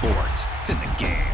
sports. It's in the game.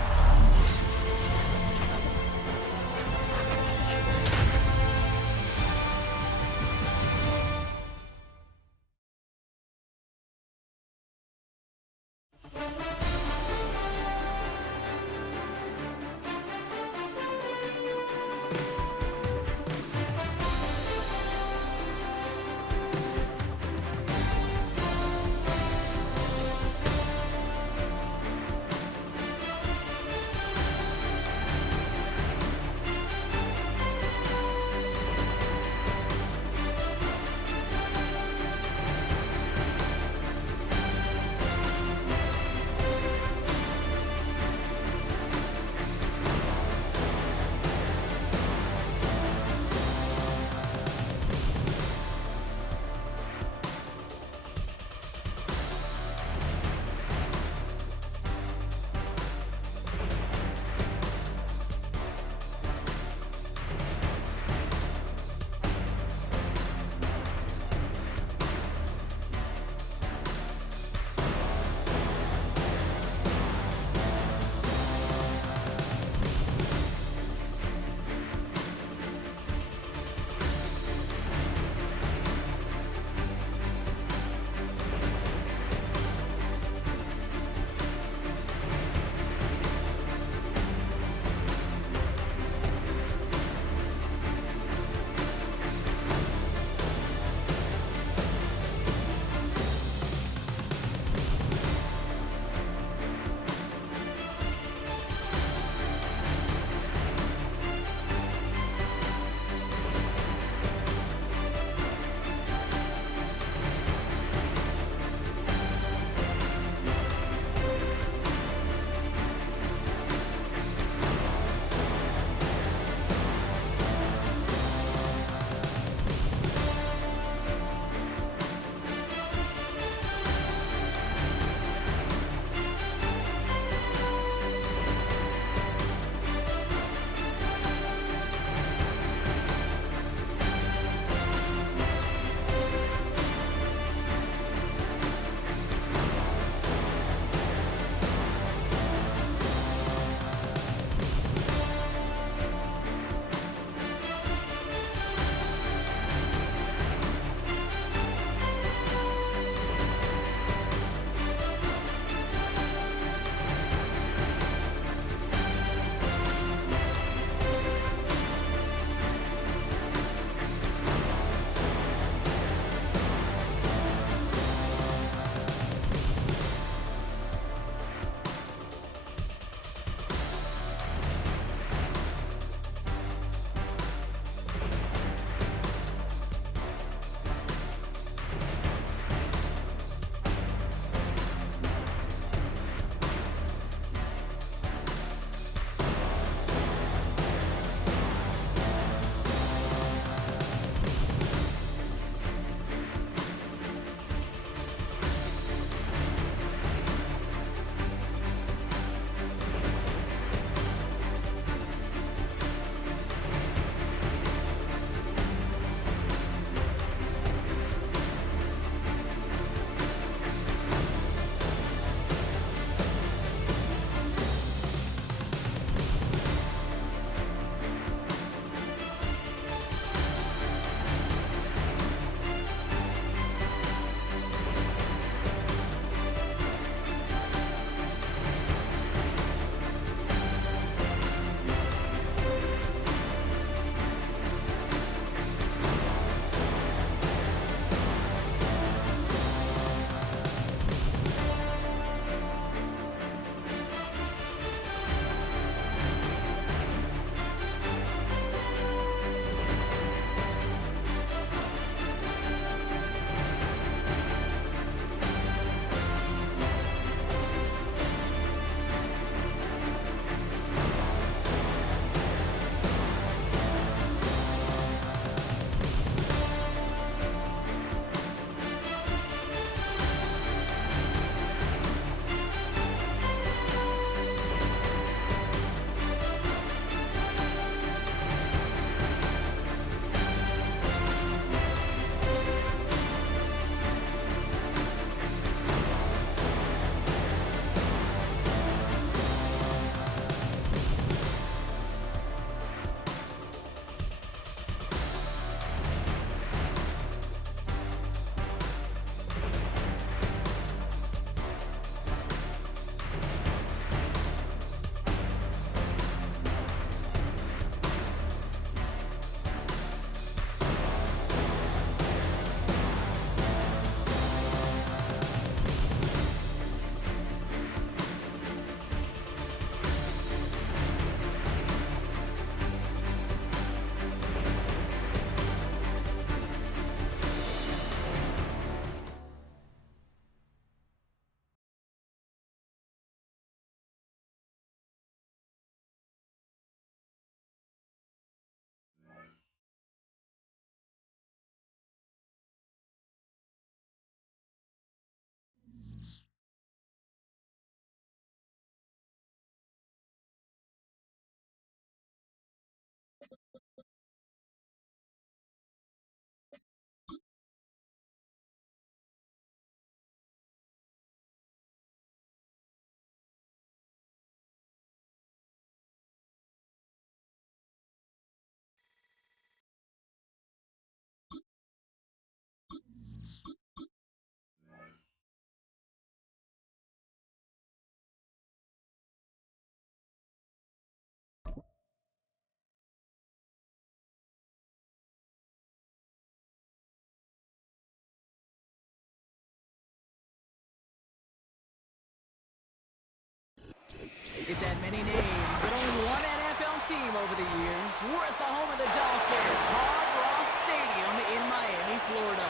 over the years. We're at the home of the Dolphins, Hard Rock Stadium in Miami, Florida.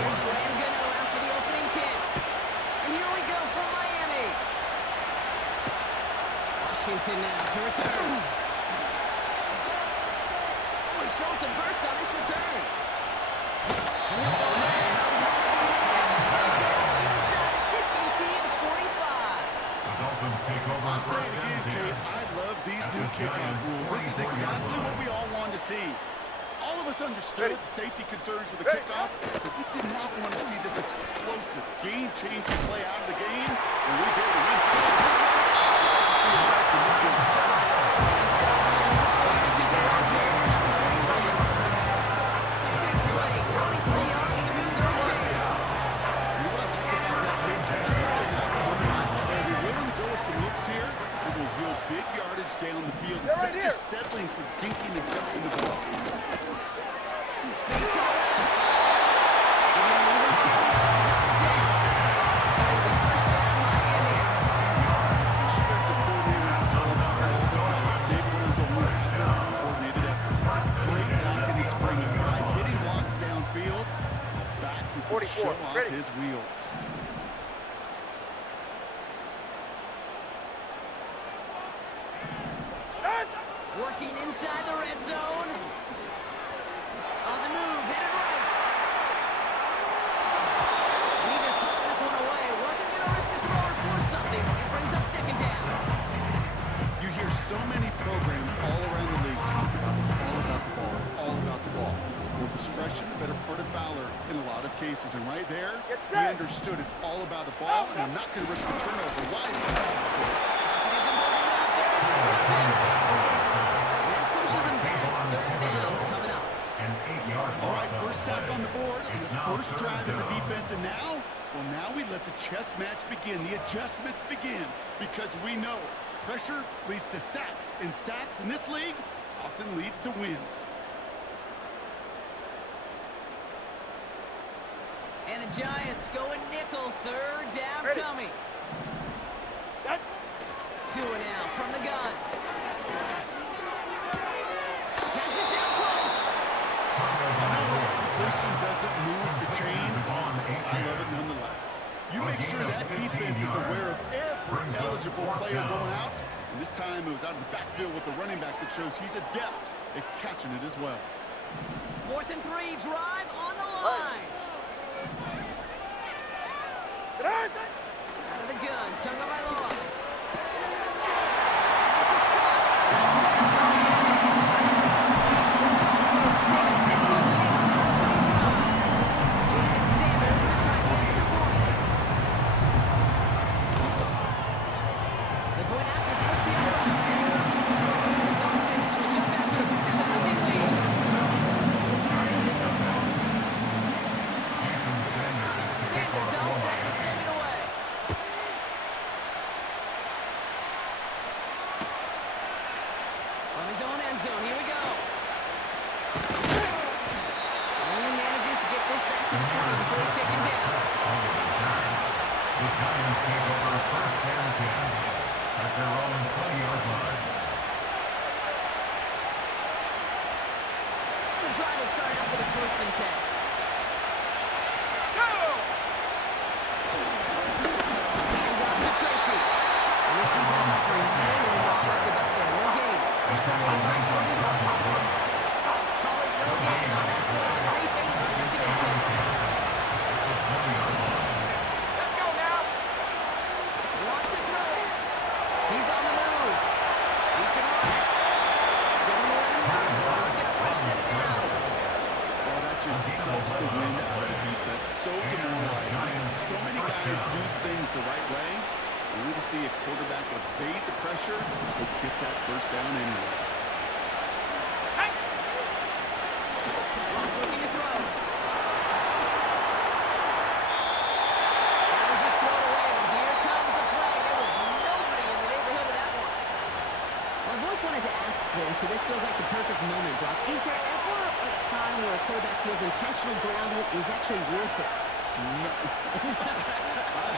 Here's Graham Gano out for the opening kick. And here we go from Miami. Washington now to return. Oh, he's showing some burst on this return. And he'll go ahead and inside the kicking team's 45. I'll say it again, Kate. I love these new kickoff rules. This is exactly what we all wanted to see. All of us understood the safety concerns with the kickoff, but we did not want to see this explosive, game-changing play out of the game, and we did it. This one, I'd like to see it right from the jump. He stopped just before he reaches the line here at the 21. A big play, 23 yards to move those chains. You know what I like about that big play? They're not coming out slow. They're willing to go with some looks here. It will yield big yardage down the field instead of just settling for dinking and dumping the ball. Space to the left. Giving him even 10 yards out of game. And it'll be first down, Miami. Offensive coordinators tell us all the time they want to look at coordinated efforts. Great block in the spring. Guys hitting blocks downfield. Back who can show off his wheels. Working inside the red zone. On the move, headed right. And he just hooks this one away. Wasn't going to risk a throw or force something. It brings up second down. You hear so many programs all around the league talk about it's all about the ball. It's all about the ball. Well, discretion, the better part of valor in a lot of cases. And right there, he understood it's all about the ball, and I'm not going to risk a turnover. Why is that? He doesn't move it out there. And he's dropping. And that pushes him back. Third down coming up. All right, first sack on the board, and the first drive as a defense, and now, well, now we let the chess match begin, the adjustments begin, because we know pressure leads to sacks, and sacks in this league often leads to wins. And the Giants going nickel. Third down coming. Tua now from the gun. Has it down close. Completion doesn't move the chains. I love it nonetheless. You make sure that defense is aware of every eligible player going out. And this time it was out of the backfield with the running back that shows he's adept at catching it as well. 4th and 3, drive on the line. Out of the gun, Tonga by Law. This is caught. Touchdown, Miami. The Dolphins take a 6-0 lead on their opening drive. Jason Sanders to try the extra point. The point after splits the upright. The Dolphins switch up back to a 7-0 lead. Sanders all set to send it away. From his own end zone, here we go. Only manages to get this back to the 20 before he's taken down. The Giants take over first and 10 at their own 20-yard line. The drive will start out with a 1st and 10. Hand off to Tracy. And this defense offering no room to work it up there. No gain. Tackle made by Jordan Lewis. Call it no gain on that run, and they face 2nd and 10. Let's go now. Want to throw it. He's on the move. He can run it. Give him 11 yards, but I'll get a fresh set of downs. Well, that just sucks the wind out of the defense. So demoralizing. So many guys do things the right way. Only to see a quarterback evade the pressure but get that first down anyway. Lock looking to throw. That was just thrown away, but here comes the flag. There was nobody in the neighborhood of that one. Well, I've always wanted to ask this, so this feels like the perfect moment, Brock. Is there ever a time where a quarterback feels intentional grounding is actually worth it? No. I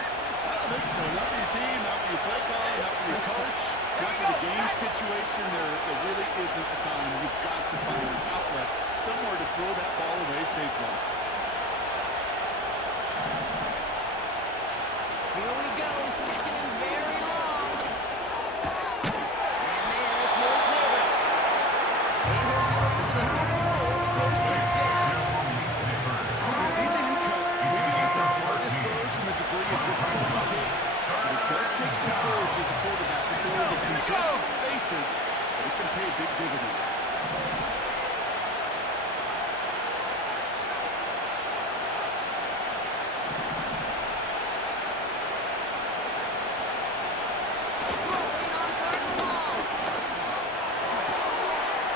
don't think so. Not for your team, not for your play caller, not for your coach, not for the game situation. There really isn't a time. You've got to find an outlet, somewhere to throw that ball away safely. Here we go, second and very long. And there, it's Malik Neighbors. And he'll get it to the 34 before he's tracked down. These end cuts maybe aren't the hardest throws from a degree of difficulty hit, but it does take some courage as a quarterback to throw into congested spaces, but it can pay big dividends. Throwing on third and long.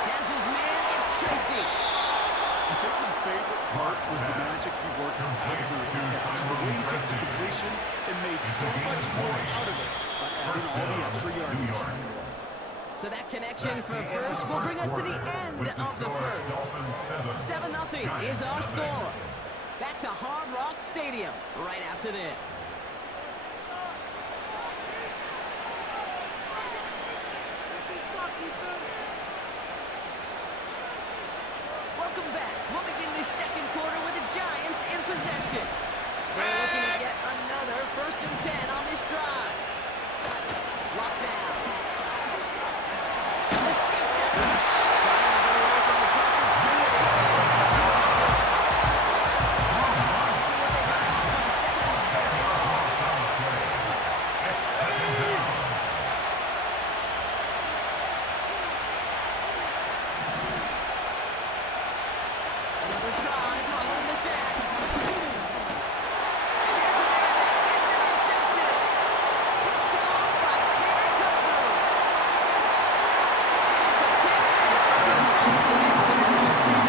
Has his man, it's Tracy. I think my favorite part was the magic he worked after the catch. The way he took the completion and made so much more out of it by adding all the extra yardage. So that connection for first will bring us to the end of the first. 7-0 is our score. Back to Hard Rock Stadium right after this. Welcome back. We'll begin the second quarter with the Giants in possession. They're looking at yet another 1st and 10 on this drive. Locked down. Escape tackle. Trying to get away from the pressure. Let's see what they got on the second and very long. Another try following the sack. And there's a man there. It's intercepted. Picked off by Kerry Coburn. And it's a pick six as he runs it in for the touchdown.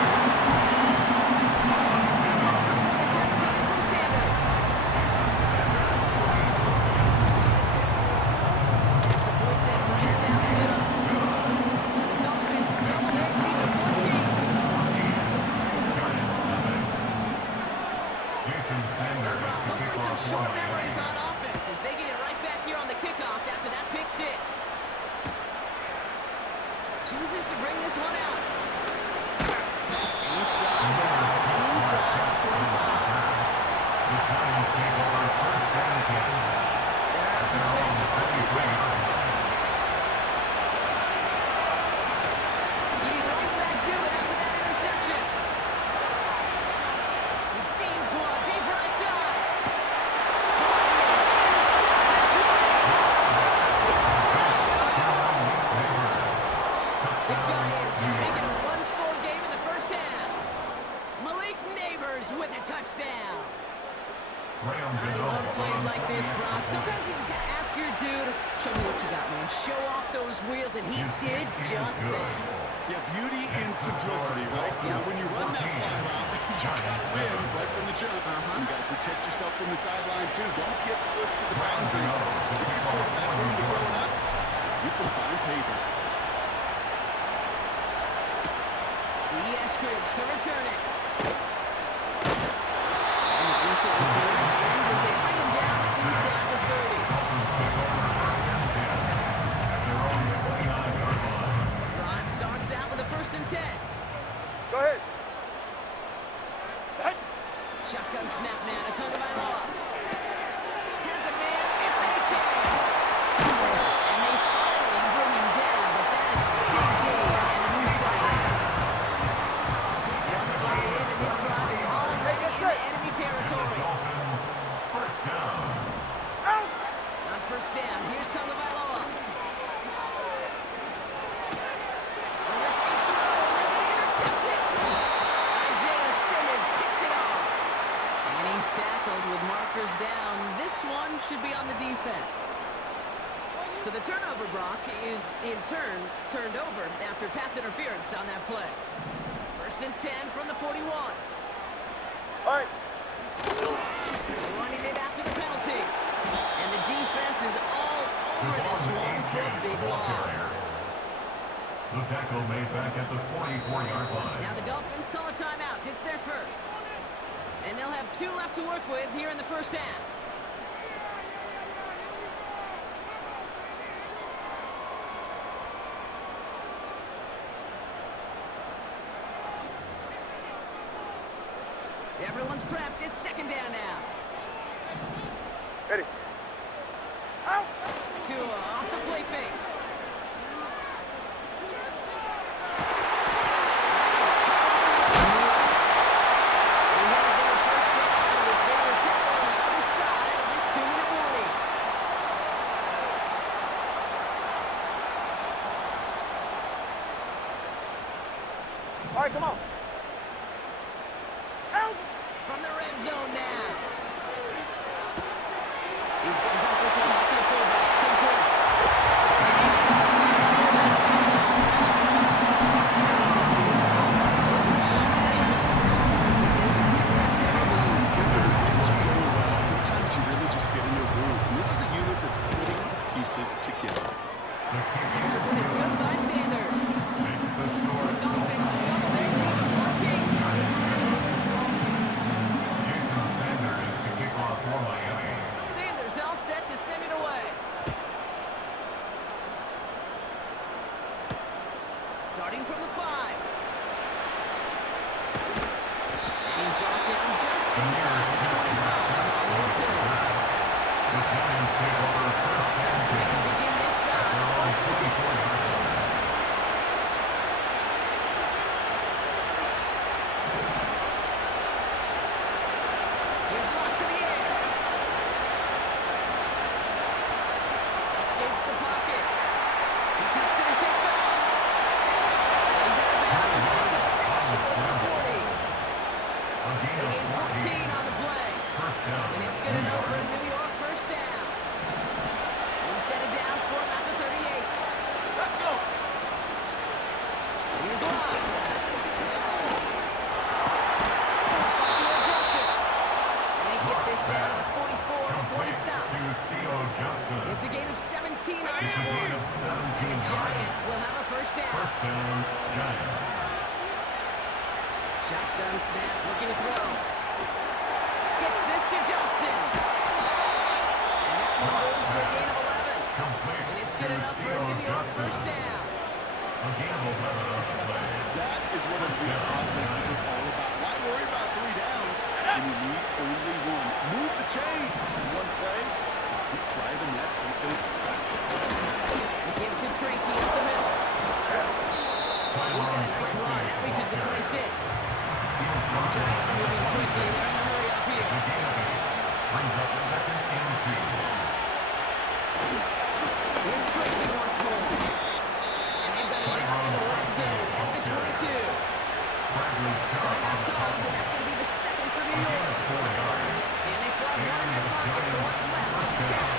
Extra point attempt coming from Sanders. Extra point sent right down the middle. And the Dolphins double their lead to 14. Hopefully some short memories on offense as they get it right back here on the kickoff after that pick six. Chooses to bring this one out. And he's throwing this inside the 25. They're out and set, 1st and 10. Getting right back to it after that interception. He beams one deep right side. Inside the 20. The Giants make it a one-score game in the first half. Malik Neighbors with the touchdown. I love plays like this, Brock. Sometimes you just gotta ask your dude, show me what you got, man. Show off those wheels, and he did just that. Yeah, beauty and simplicity, right? You know, when you run that fly route, you gotta win right from the jump. You gotta protect yourself from the sideline, too. Don't get pushed to the boundary. Give your quarterback room to throw it up. You can find payback. Scripps to return it. And a decent return ends as they bring him down inside the 30. Drive starts out with a 1st and 10. Go ahead. Shotgun snap now to Tagovailoa. Has a man, it's A.J. And they finally bring him down, but that is a big gain and a new set of downs. One play in, and this drive is already into enemy territory. On 1st down, here's Tagovailoa. A risky throw, and they're going to intercept it. Isaiah Simmons picks it off. And he's tackled with markers down. This one should be on the defense. So the turnover, Brock, is in turn turned over after pass interference on that play. 1st and 10 from the 41. All right. Running it after the penalty. And the defense is all over this one for a big loss. The tackle made back at the 44-yard line. Now the Dolphins call a timeout. It's their first. And they'll have 2 left to work with here in the first half. Everyone's prepped. It's second down now. Ready. Out. Tua off the play fake. He has their first down, which they will tackle on the other side of this 2-minute warning. All right, come on. Out. From the red zone now. He's going to dump this one off to the fullback. Complete. Sometimes you really just get in your groove. And this is a unit that's putting pieces together. Extra point is good by Sanders. Makes the score. The Dolphins double their lead to 14. Jason Sanders to kick off for Miami. Sanders all set to send it away. Starting from the 5. And he's brought down just inside the 25 on the return. The Giants take over first Offense ready to begin this drive. First and 10. Here's one to the air. Escapes the pocket. He takes it and takes off. He's out of bounds. Just a safe short of the 40. They gain 14 on the play. First down. And it's good enough for a New York first down. We've set it down for him at the 38. Let's go. Here's Locke. Buffalo Johnson. And they get this down to the 44 before he stops. To Theo Johnson. It's a gain of 17 on It's a that gain one. of And the 17 yards. Giants will have a first down. First down, Giants. Shotgun snap, looking to throw. Gets this to Johnson. And that one goes for a gain of 11. Complete. And it's good to enough for a Theo New York Johnson. first down. A gain of 11 on the play. That is what a good offenses are all about. Why worry about 3 downs when you need only one? Move the chains in one play. Keep driving that defense back. Give it to Tracy up the middle. He's got a nice run. That reaches the 26. Giants moving quickly. They're in the hurry up here. The gain of 8 brings up second and 2. Here's Tracy once more. And they've got it down in the red zone at the 22. Bradley Cup on Timeout the comes, and that's going to be the second for New gain York. of 4 yards. And they still have one in their pocket for what's left in this half.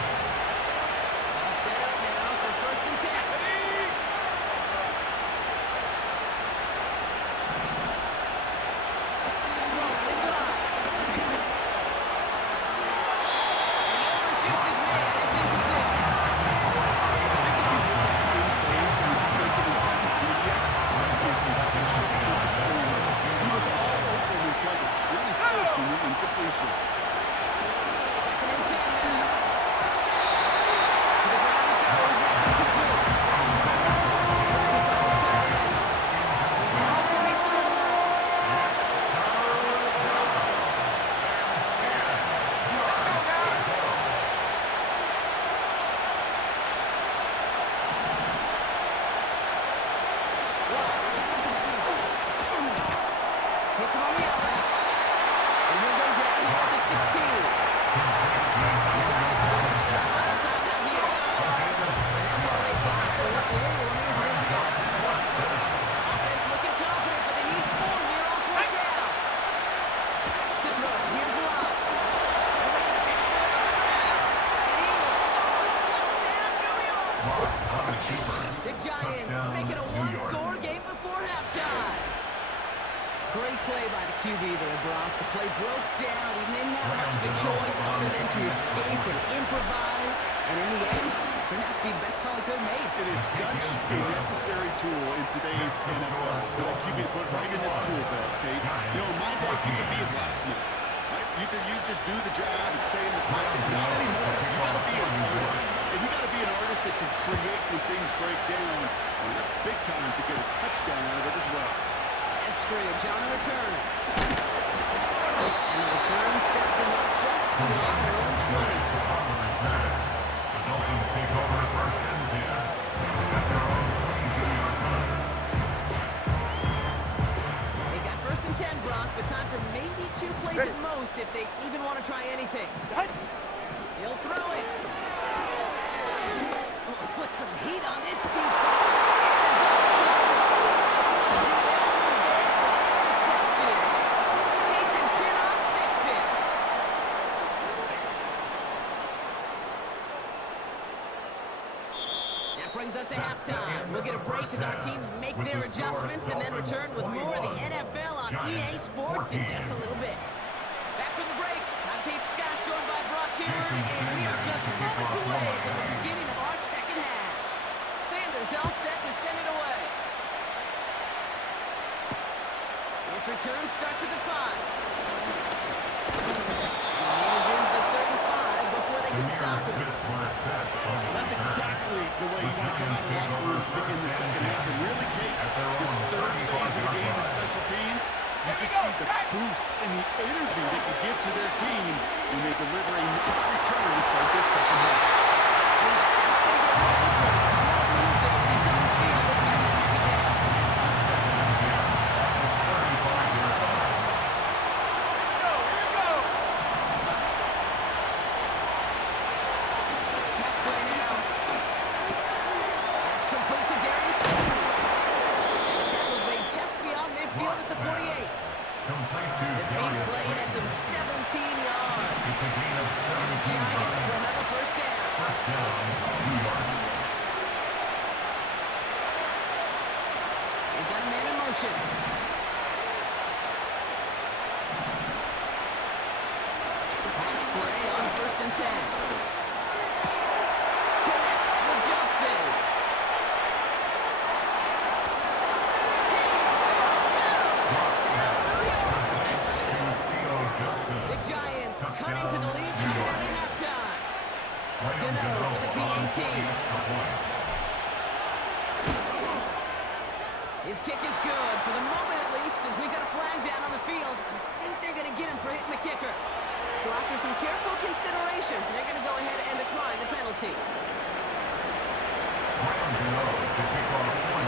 All set up now for first and 10. Throwing is Locke. And he overshoots his man. It's incomplete. In phase and the defensive encyclopedia, is a picture perfect forward. He was all over the coverage, really forcing the incompletion. Second and 10 now. To the ground it goes. That's incomplete. Trying to find his tight end. So now it's going to be third and long. Hits him on the outlet. And he'll go down here at the 16. The Giants are going to have a final timeout here. And that's all they got for what little remains of this game. Offense looking confident, but they need 4 here on fourth down. To throw. Here's Locke. They're making a big throw on the ground. And he will score. Touchdown, New York. On the keeper. The Giants Touchdown, make it a New York. one-score game before halftime. Great play by the QB there, Brock. The play broke down. He didn't have much of a choice other than to escape and improvise. And in the end, turned out to be the best call he could have made. It is such a necessary tool in today's NFL for that QB to put right in his tool belt, Kate. You know, in my day, he could be a blacksmith. Either you just do the job and stay in the pocket. Not anymore. You got to be an artist. And you got to be an artist that can create when things break down. And that's big time to get a touchdown out of it as well. A scrimmage on a return. And the return sets them up just beyond their own 20. The Dolphins take over first and 10 at their own 22-yard line. They've got first and 10, Brock, but time for maybe 2 plays at most if they even want to try anything. He'll throw it. Oh, put some heat on this deep ball. Brings us to halftime. We'll get a break as our teams make their adjustments and then return with more of the NFL on EA Sports in just a little bit. Back from the break, I'm Kate Scott, joined by Brock Hayward, and we are just moments away from the beginning of our second half. Sanders all set to send it away. This return starts at the 5. He manages the 35 before they can stop him. That's exactly the way you want to come out of the locker room to begin the second half. And really, Kate, this third phase of the game, the special teams, you just see the boost and the energy they can give to their team when they deliver a nice return to start this second half. He's just going to get rid of this one. Smart move there when he's on the field. It's going to be second down. His kick is good, for the moment at least, as we've got a flag down on the field. I think they're going to get him for hitting the kicker. So after some careful consideration, they're going to go ahead and decline the penalty.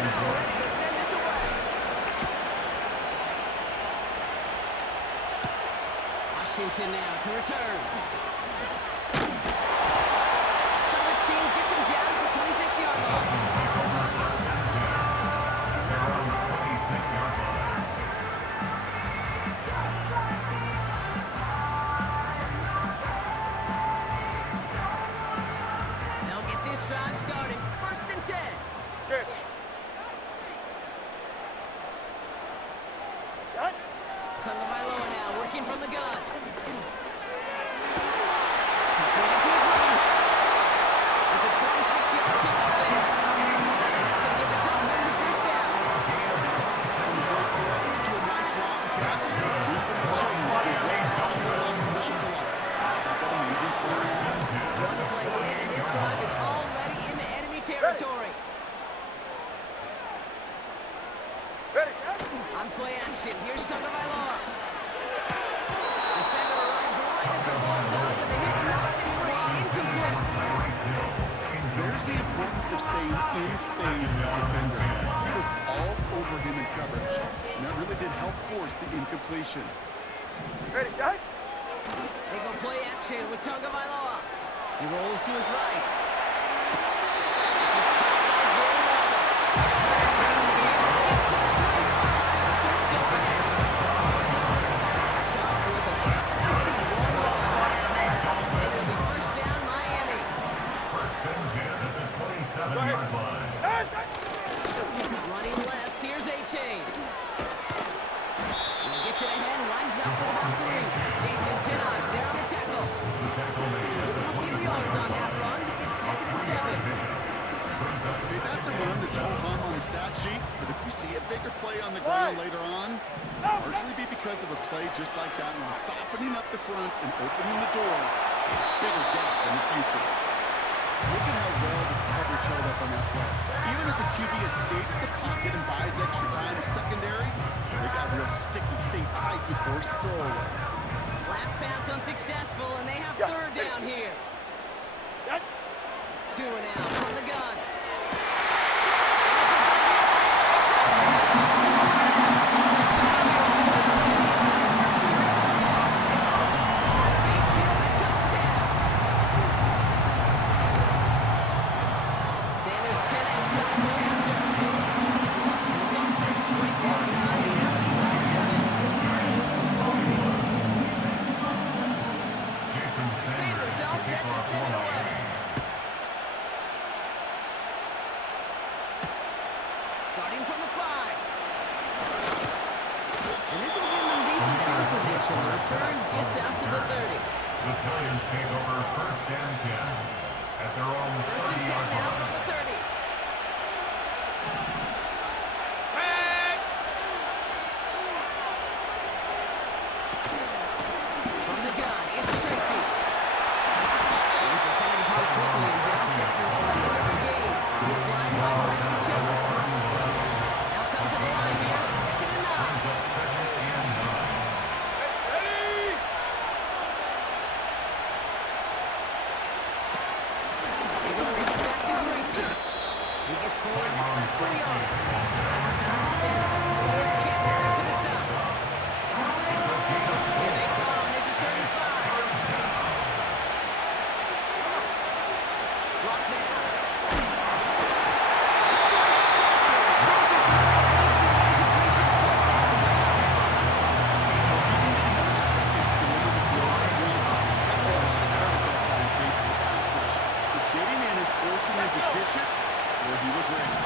Now ready to send this away. Washington now to return. Coverage team gets him down at the 26-yard line. Drive started. First and 10. Check. Shot. Tagovailoa now working from the gun. Completed to his running back. It's a 26-yard pickup there. And that's going to give the Dolphins a first down. To a nice route pass. Moving the chain. Not to like. That amazing play. One play in, and this drive is already into enemy territory. Ready, shot. On play action, here's Tagovailoa. Defender arrives right as the ball does, and the hit knocks it free. Incomplete. There's the importance of staying in phase as a defender. He was all over him in coverage. And that really did help force the incompletion. Ready, shot. They go play action with Tagovailoa. He rolls to his right. This is caught by Jordan Love. Gets to the 25 before going in. Shot with a nice 21 yard. And it'll be first down, Miami. First and 10 at the 27-yard line. Running left, here's A-Chain. He gets it ahead, lines up for about 3. Jason Pinnock there on the tackle. A few yards on that run. It's second and 7. Hey, that's a run that's all hung on the stat sheet, but if you see a a bigger play on the ground later on, largely be because of a play just like that one, softening up the front and opening the door for a bigger gap in the future. Look at how well the coverage held up on that play. Even as the QB escapes the pocket and buys extra time secondary, they got real sticky, stay tight and force the throwaway. Last pass unsuccessful, and they have third down here. 2 and out from the gun. Starting from the 5. And this will give them decent field position. The return gets out to the 30. The Giants take over first and 10 at their own 30-yard line. Now from the 30. From the gun, it's Tracy. He's descending quite quickly and dropped after losing every game. He climbed right around each other. Now come to the line here, 2nd and 9. They go right back to Tracy. He gets forward, that's about 4 yards. Time stand up. Lewis Campbell there for the stop. Here they come. This is 3rd and 5. Block now. Seconds to limit the field for getting in and forcing his addition where he was ready.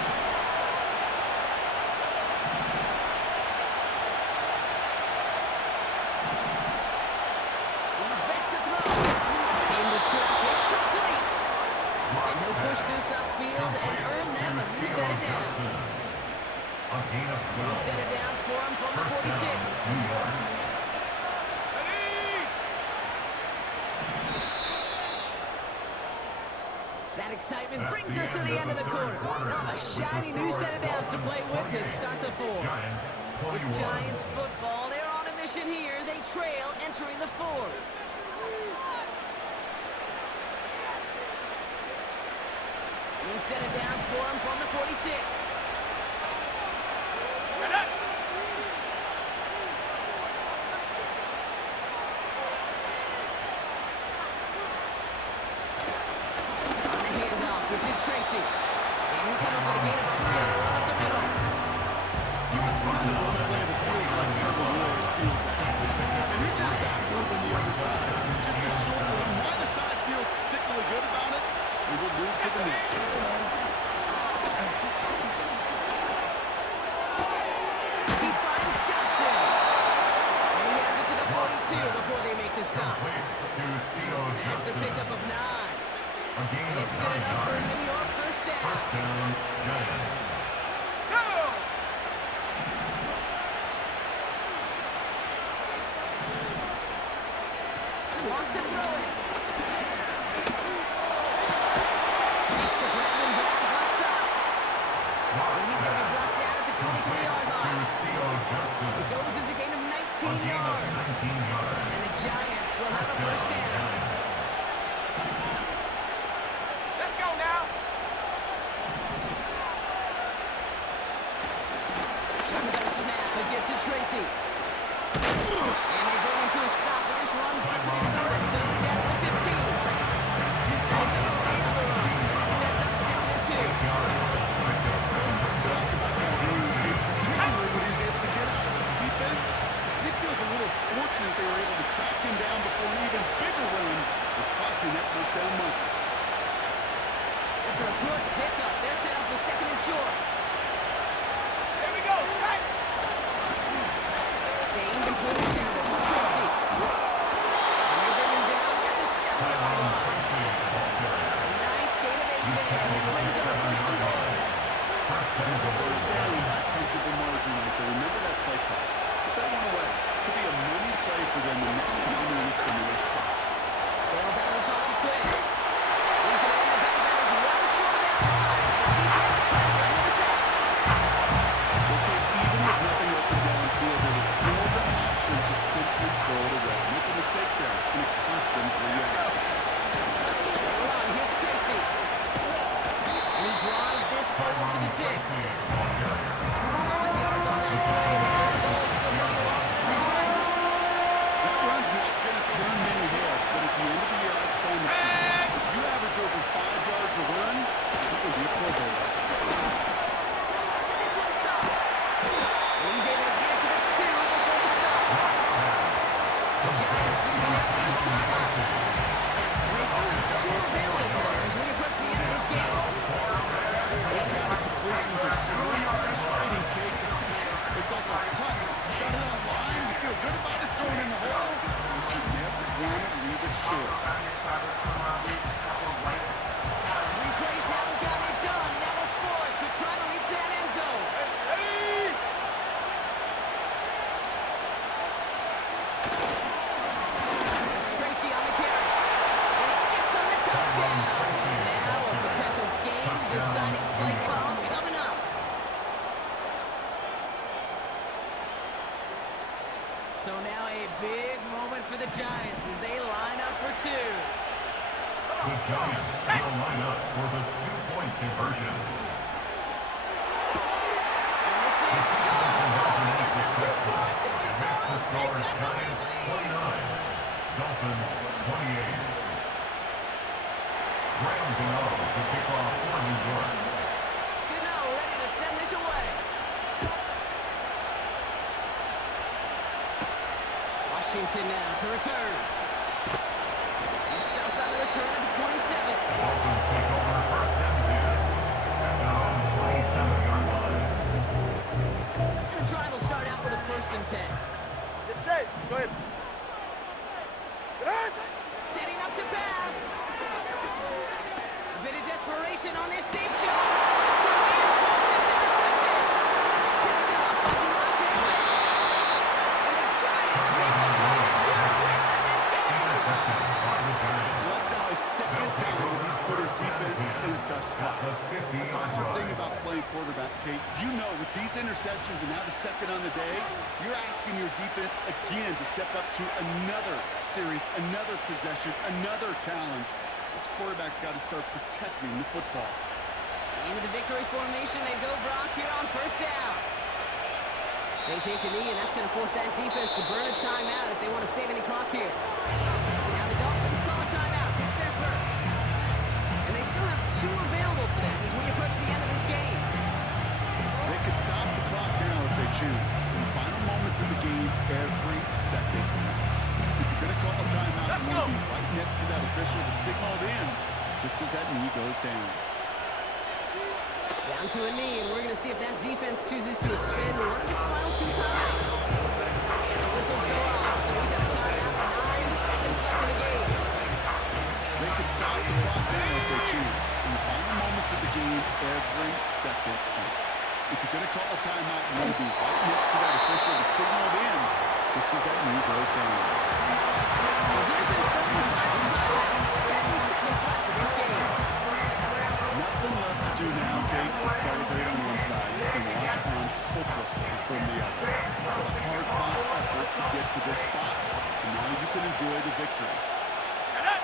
He's back to throw. Into traffic, complete. And he'll push this upfield and earn them a new set of downs. A gain of New 12. set of downs for him from the 46. New York. That excitement brings us to the end of the quarter. Now a shiny new set of downs to play with to start the 4. Giants, It's 41. Giants football. They're on a mission here. They trail entering the 4th. New set of downs for him from the 46. On the handoff, this is Tracy. And he'll come up with a gain of 3 on the run up the middle. It's kind of one play that feels like turbo war field. And he just got moving the other side. Just a short one. Neither side feels particularly good about it. We will move to the next. He finds Johnson. And he has it to the 42 before they make the stop. Complete to Theo That's a Johnson. pickup of 9. A gain And of it's good 9 enough for a yards. New York first down. First down, Giants. Clock to throw it. Makes the grab and bounds left side. And he's going to be brought down at the 23-yard To line. Theo Johnson. It goes as a gain of 19 A gain of yards. 19 yards. And the Giants will have a first down. Let's go now. Shotgun snap, a gift to Tracy. And they bring him to a stop with this run, gets him into the red zone, down to the 15. Pick up 8 on the run, and that sets up 2nd and 2. So much talk about that run, particularly when he's able to get out of the defense. He feels a little fortunate they were able to track him down before an even bigger run and crossing that first down marker. After a good pickup, they're set up with 2nd and short. Here we go. Strike. Staying between the tackles for Tracy. And they bring him down at the 7-yard line. Nice gain of 8 there, and that brings up a first and goal So now a big moment for the Giants as they line up for two. The Giants will line up for the two-point conversion. And this is good. Oh, he gets the 2 points, and with those, they got the lead. 29. Dolphins 28. Graham Gano to kick off for New York. Gano ready to send this away. Washington now to return. He's stopped on the return at the 27. Dolphins take over first and 10 at their own 27-yard line. And the drive will start out with a 1st and 10. Get safe. Go ahead. Get ahead. Setting up to pass. A bit of desperation on this deep shot. Could be a folks. It's intercepted. Picked off by Deontay Williams. And the Giants make the play that should win them this game. Intercepted by the Giants. Well, that's now his second time that he's put his defense in a tough spot. The 50-yard That's a hard thing line. about playing quarterback, Kate. You know, with these interceptions and now the second on the day, you're asking your defense again to step up to another series, another possession, another challenge. This quarterback's got to start protecting the football. Into the victory formation, they go Brock here on 1st down. They take a knee, and that's going to force that defense to burn a timeout if they want to save any clock here. Now the Dolphins call a timeout. It's their first. And they still have 2 available for them as we approach the end of this game. They could stop the clock now if they choose. In the final moments of the game, every second counts. If you're going to call a timeout, you want to be right next to that official to signal it in just as that knee goes down. Down to a knee, and we're going to see if that defense chooses to expend one of its final 2 timeouts. And the whistles go off, so we got a timeout, 9 seconds left in the game. They could stop the clock now if they choose. In the final moments of the game, every second counts. If you're going to call a timeout, you want to be right next to that official to signal it in just as that knee goes down. And here's the third and final timeout, 7 seconds left in this game. Nothing left to do now, Kate, but celebrate on one side and watch on hopelessly from the other. What a hard-fought effort to get to this spot, and now you can enjoy the victory. Shut up.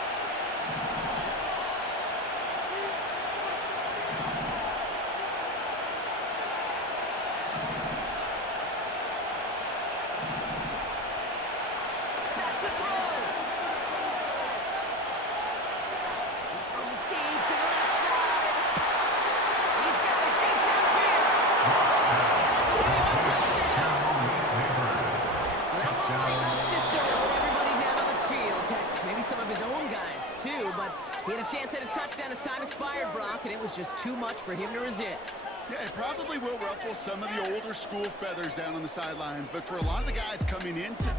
Back to throw. He's throwing deep to the left side. He's got it deep downfield. And that's a New York touchdown. Well, that won't lay that shit so with everybody down on the field. Heck, maybe some of his own guys, too. But he had a chance at a touchdown as time expired, Brock, and it was just too much for him to resist. Yeah, it probably will ruffle some of the older school feathers down on the sidelines, but for a lot of the guys coming into this